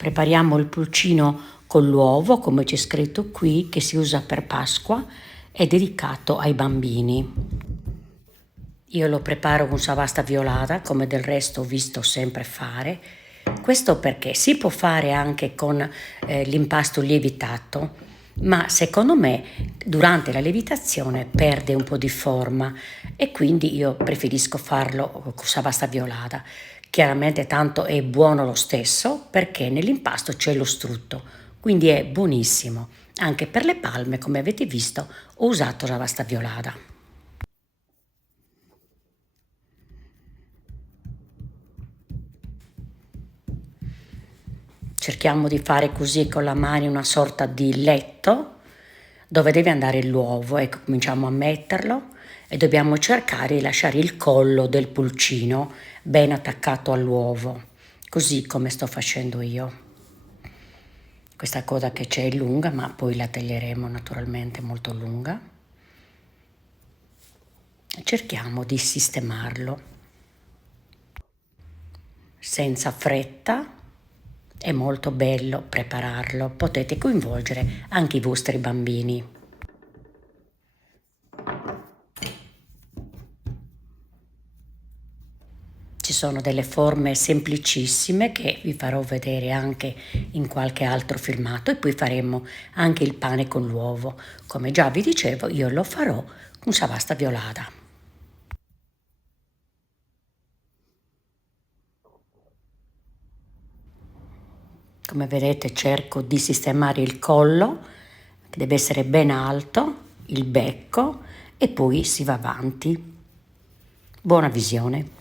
Prepariamo il pulcino con l'uovo, come c'è scritto qui, che si usa per Pasqua, è dedicato ai bambini. Io lo preparo con savasta violata, come del resto ho visto sempre fare. Questo perché si può fare anche con l'impasto lievitato, ma secondo me durante la lievitazione perde un po' di forma e quindi io preferisco farlo con savasta violata. Chiaramente tanto è buono lo stesso perché nell'impasto c'è lo strutto, quindi è buonissimo. Anche per le palme, come avete visto, ho usato savasta violata. Cerchiamo di fare così con la mano una sorta di letto dove deve andare l'uovo. Ecco, cominciamo a metterlo e dobbiamo cercare di lasciare il collo del pulcino ben attaccato all'uovo, così come sto facendo io. Questa coda che c'è è lunga, ma poi la taglieremo naturalmente molto lunga. Cerchiamo di sistemarlo senza fretta. È molto bello prepararlo, potete coinvolgere anche i vostri bambini. Ci sono delle forme semplicissime che vi farò vedere anche in qualche altro filmato e poi faremo anche il pane con l'uovo. Come già vi dicevo, io lo farò con savasta violata. Come vedete cerco di sistemare il collo, che deve essere ben alto, il becco e poi si va avanti. Buona visione.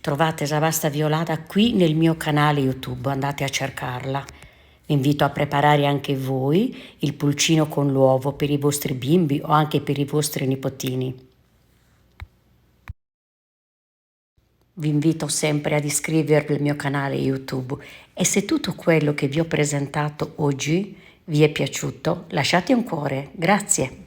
Trovate Savasta Violata qui nel mio canale YouTube, andate a cercarla. Vi invito a preparare anche voi il pulcino con l'uovo per i vostri bimbi o anche per i vostri nipotini. Vi invito sempre ad iscrivervi al mio canale YouTube e se tutto quello che vi ho presentato oggi vi è piaciuto, lasciate un cuore. Grazie.